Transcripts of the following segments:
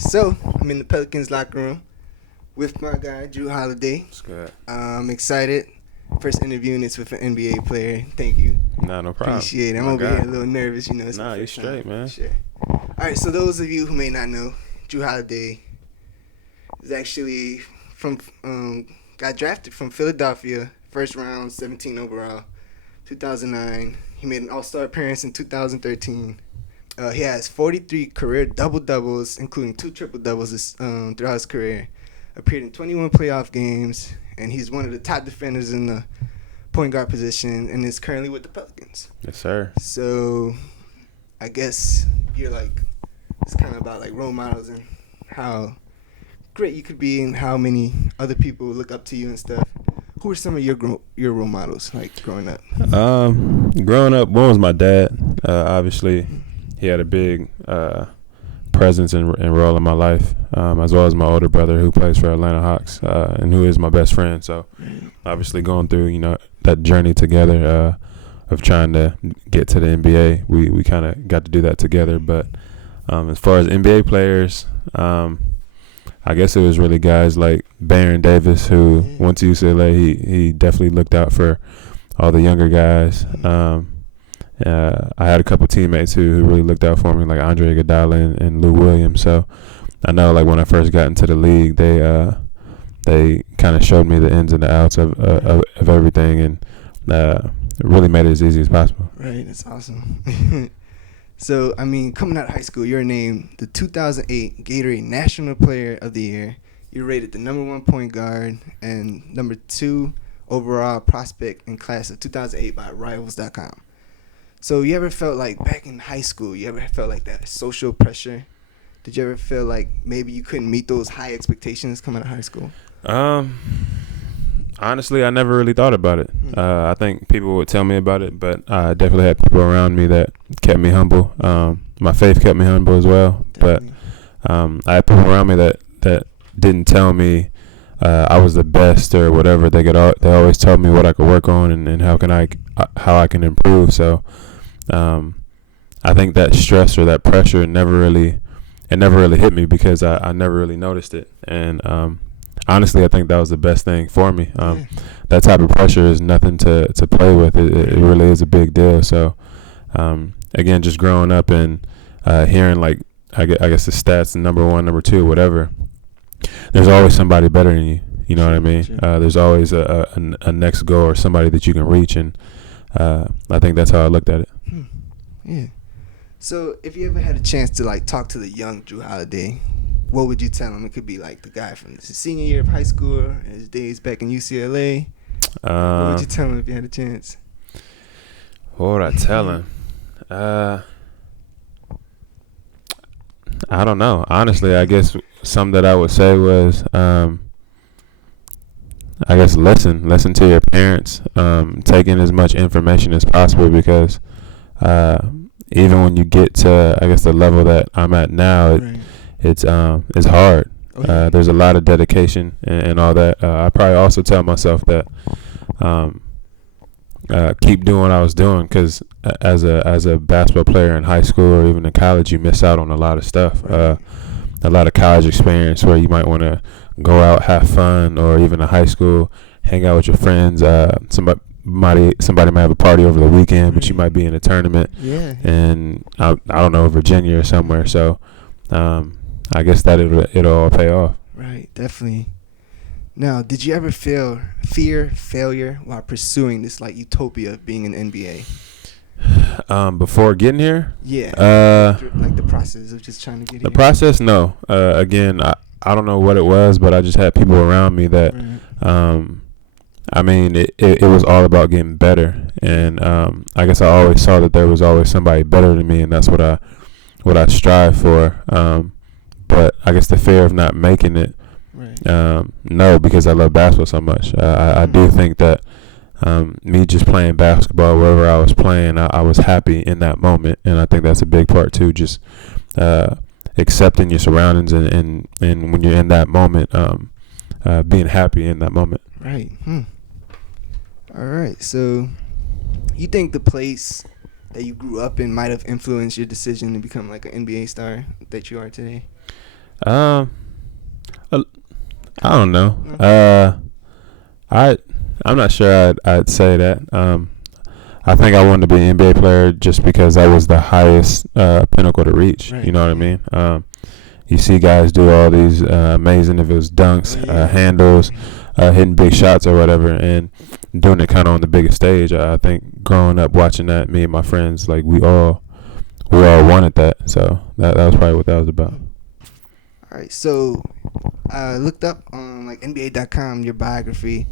So, I'm in the Pelicans locker room with my guy, Jrue Holiday. That's good. I'm excited. First interview, and it's with an NBA player. Thank you. Nah, no problem. Appreciate it. I'm My over God. here a little nervous, It's Nah, my you first straight, time. man. Sure. All right, so those of you who may not know, Jrue Holiday is actually got drafted from Philadelphia, first round, 17 overall, 2009. He made an All-Star appearance in 2013. He has 43 career double-doubles, including 2 triple-doubles throughout his career. Appeared in 21 playoff games, and he's one of the top defenders in the point guard position, and is currently with the Pelicans. Yes, sir. So, I guess it's kind of about like role models and how great you could be, and how many other people look up to you and stuff. Who are some of your role models, like growing up? Growing up, one was my dad. Obviously, he had a big presence and role in my life, as well as my older brother who plays for Atlanta Hawks and who is my best friend. So, obviously, going through that journey together of trying to get to the NBA, we kind of got to do that together. But as far as NBA players, I guess it was really guys like Baron Davis, who went to UCLA. He definitely looked out for all the younger guys. I had a couple teammates who really looked out for me, like Andre Iguodala and Lou Williams. So I know, like, when I first got into the league, they kind of showed me the ins and the outs of everything, and it really made it as easy as possible. Right, that's awesome. So, I mean, coming out of high school, you're named the 2008 Gatorade National Player of the Year. You're rated the #1 point guard and #2 overall prospect in class of 2008 by Rivals.com. So, you ever felt like back in high school, you ever felt like that social pressure? Did you ever feel like maybe you couldn't meet those high expectations coming out of high school? Honestly, I never really thought about it. I think people would tell me about it, but I definitely had people around me that kept me humble. My faith kept me humble as well. Definitely. But I had people around me that didn't tell me I was the best or whatever. They always told me what I could work on and how I can improve. So I think that stress or that pressure never really hit me because I never really noticed it. And honestly, I think that was the best thing for me. That type of pressure is nothing to play with. It really is a big deal. So, again, just growing up and hearing, like, I guess the stats, #1, #2, whatever, there's always somebody better than you. You know what I mean? There's always a next goal or somebody that you can reach, and I think that's how I looked at it. Yeah. So, if you ever had a chance to, like, talk to the young Jrue Holiday, what would you tell him? It could be like the guy from his senior year of high school, or his days back in UCLA. What would you tell him if you had a chance? What would I tell him? I don't know. Honestly, I guess something that I would say was, I guess listen to your parents. Take in as much information as possible because even when you get to, I guess, the level that I'm at now, it's hard. There's a lot of dedication and all that. I probably also tell myself that keep doing what I was doing, because as a basketball player in high school or even in college, you miss out on a lot of stuff. A lot of college experience where you might want to go out, have fun, or even in high school, hang out with your friends. Somebody might have a party over the weekend, but you might be in a tournament. And I don't know, Virginia or somewhere. So I guess that it'll all pay off. Right, definitely. Now, did you ever fear failure while pursuing this, like, utopia of being in NBA? Before getting here? Yeah. Like the process of just trying to get here? The process, no. Again, I don't know what it was, but I just had people around me that, I mean, it was all about getting better. And I guess I always saw that there was always somebody better than me, and that's what I strive for. But I guess the fear of not making it, no, because I love basketball so much. I do think that me just playing basketball wherever I was playing, I was happy in that moment, and I think that's a big part too. Just accepting your surroundings and when you're in that moment, being happy in that moment. Right. All right. So, you think the place that you grew up in might have influenced your decision to become like an NBA star that you are today? Um, uh, I don't know. I'm not sure I'd say that. I think I wanted to be an NBA player just because that was the highest pinnacle to reach. Right. You know what I mean? You see guys do all these amazing, if it was dunks, handles, hitting big shots or whatever, and doing it kind of on the biggest stage. I think growing up watching that, me and my friends, like we all wanted that. So that was probably what that was about. All right, so I looked up on like NBA.com your biography.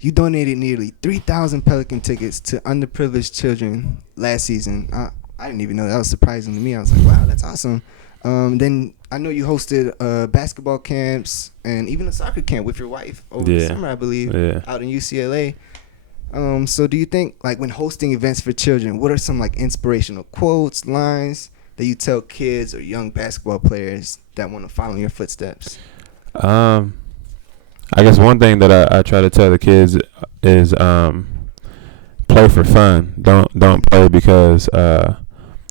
You donated nearly 3,000 Pelican tickets to underprivileged children last season. I didn't even know. That was surprising to me. I was like, wow, that's awesome. Then I know you hosted basketball camps and even a soccer camp with your wife over the summer, I believe, out in UCLA. So do you think, like, when hosting events for children, what are some like inspirational quotes, lines that you tell kids or young basketball players that want to follow in your footsteps? I guess one thing that I try to tell the kids is play for fun. Don't play because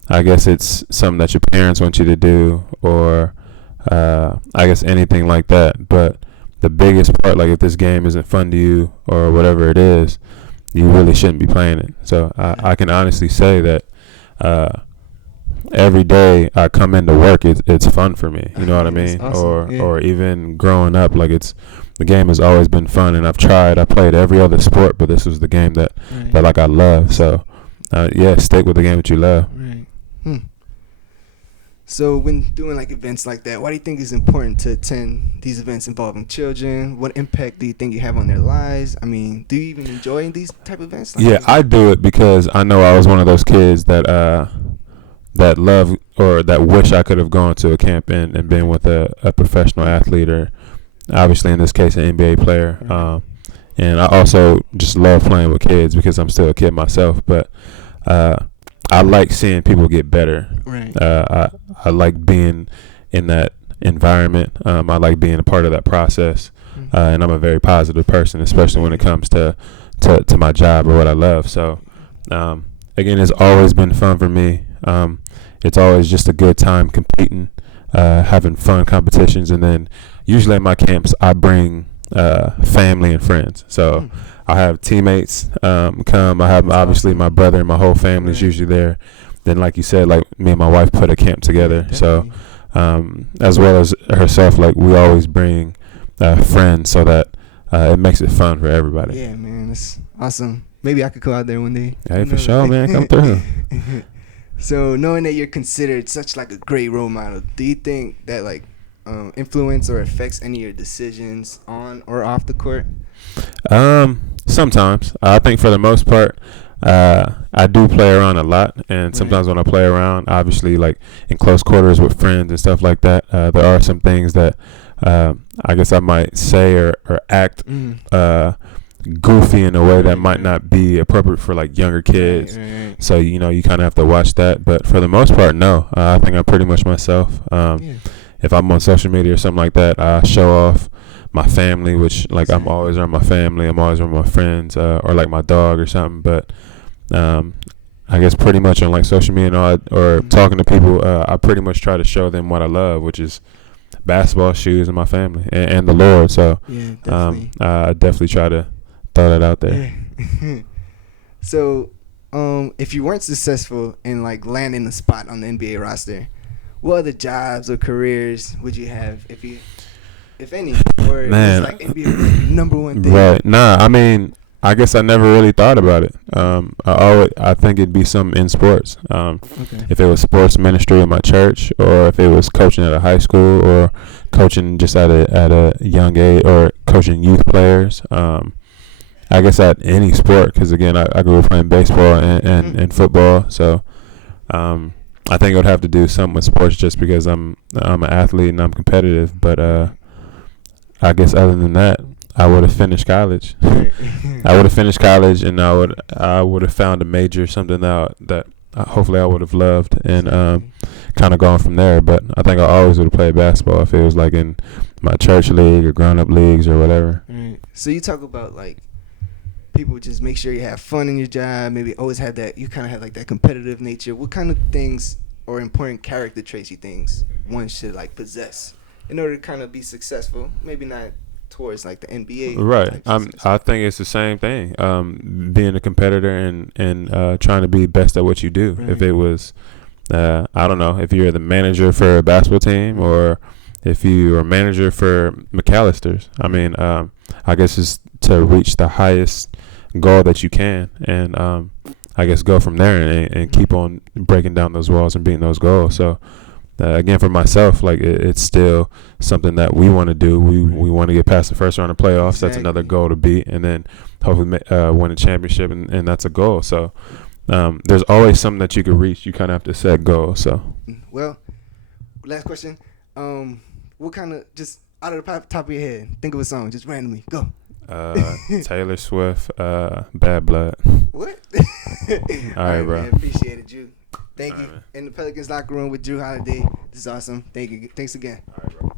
I guess it's something that your parents want you to do, or I guess anything like that. But the biggest part, like if this game isn't fun to you or whatever it is, you really shouldn't be playing it. So I can honestly say that every day I come into work, it's fun for me. You know what I mean? Awesome. Or even growing up, like the game has always been fun, and I played every other sport, but this was the game that like I love. So stick with the game that you love. Right. So when doing like events like that, why do you think it's important to attend these events involving children? What impact do you think you have on their lives? I mean, do you even enjoy these type of events? I do it because I know I was one of those kids that love or that wish I could have gone to a camp and been with a professional athlete, or obviously in this case an NBA player. And I also just love playing with kids because I'm still a kid myself, but I like seeing people get better. Right. I like being in that environment. I like being a part of that process. And I'm a very positive person, especially when it comes to my job or what I love. So again, it's always been fun for me. It's always just a good time competing, having fun competitions, and then usually at my camps I bring family and friends. So I have teammates come. I have obviously my brother and my whole family is usually there. Then, like you said, like me and my wife put a camp together. So as well as herself, like we always bring friends so that it makes it fun for everybody. Yeah, man, that's awesome. Maybe I could go out there one day. Hey, for sure, man. Come through. So knowing that you're considered such like a great role model, do you think that like influence or affects any of your decisions on or off the court? Sometimes. I think for the most part, I do play around a lot, and sometimes when I play around, obviously like in close quarters with friends and stuff like that, there are some things that I guess I might say or act goofy in a way that might not be appropriate for like younger kids. So you kind of have to watch that. But for the most part, no. I think I'm pretty much myself. If I'm on social media or something like that, I show off my family, which like I'm always around my family. I'm always around my friends, or like my dog or something. But I guess pretty much on like social media and all, or talking to people, I pretty much try to show them what I love, which is basketball, shoes, and my family, and the Lord. So I definitely try to throw that out there. So if you weren't successful in like landing a spot on the NBA roster, what other jobs or careers would you have if any, or it's like NBA number one thing? Right. Nah, I mean, I guess I never really thought about it. I think it'd be something in sports. If it was sports ministry at my church, or if it was coaching at a high school, or coaching just at a young age, or coaching youth players. I guess at any sport, because again, I grew up playing baseball and football, so I think I would have to do something with sports just because I'm an athlete and I'm competitive. But I guess other than that, I would have finished college. I would have finished college, and I would have found a major, something that hopefully I would have loved, and kind of gone from there. But I think I always would have played basketball if it was like in my church league or grown up leagues or whatever. So you talk about like people just make sure you have fun in your job, maybe always have that, you kind of have like that competitive nature. What kind of things or important character traits you think one should like possess in order to kind of be successful? Maybe not towards like the NBA. Right. I think it's the same thing. Being a competitor and trying to be best at what you do. Right. If it was, I don't know, if you're the manager for a basketball team or if you are manager for McAllister's. I mean, I guess it's to reach the highest goal that you can, and I guess go from there and keep on breaking down those walls and beating those goals. So. Again, for myself, like it's still something that we want to do. We want to get past the first round of playoffs. Exactly. That's another goal to beat, and then hopefully win a championship, and that's a goal. So there's always something that you could reach. You kind of have to set goals. So, well, last question. What kind of, just out of the top of your head, think of a song, just randomly, go. Taylor Swift, Bad Blood. What? All right, bro. Man, appreciate it, Jrue. Thank you. Man. In the Pelicans locker room with Jrue Holiday. This is awesome. Thank you. Thanks again. All right, bro.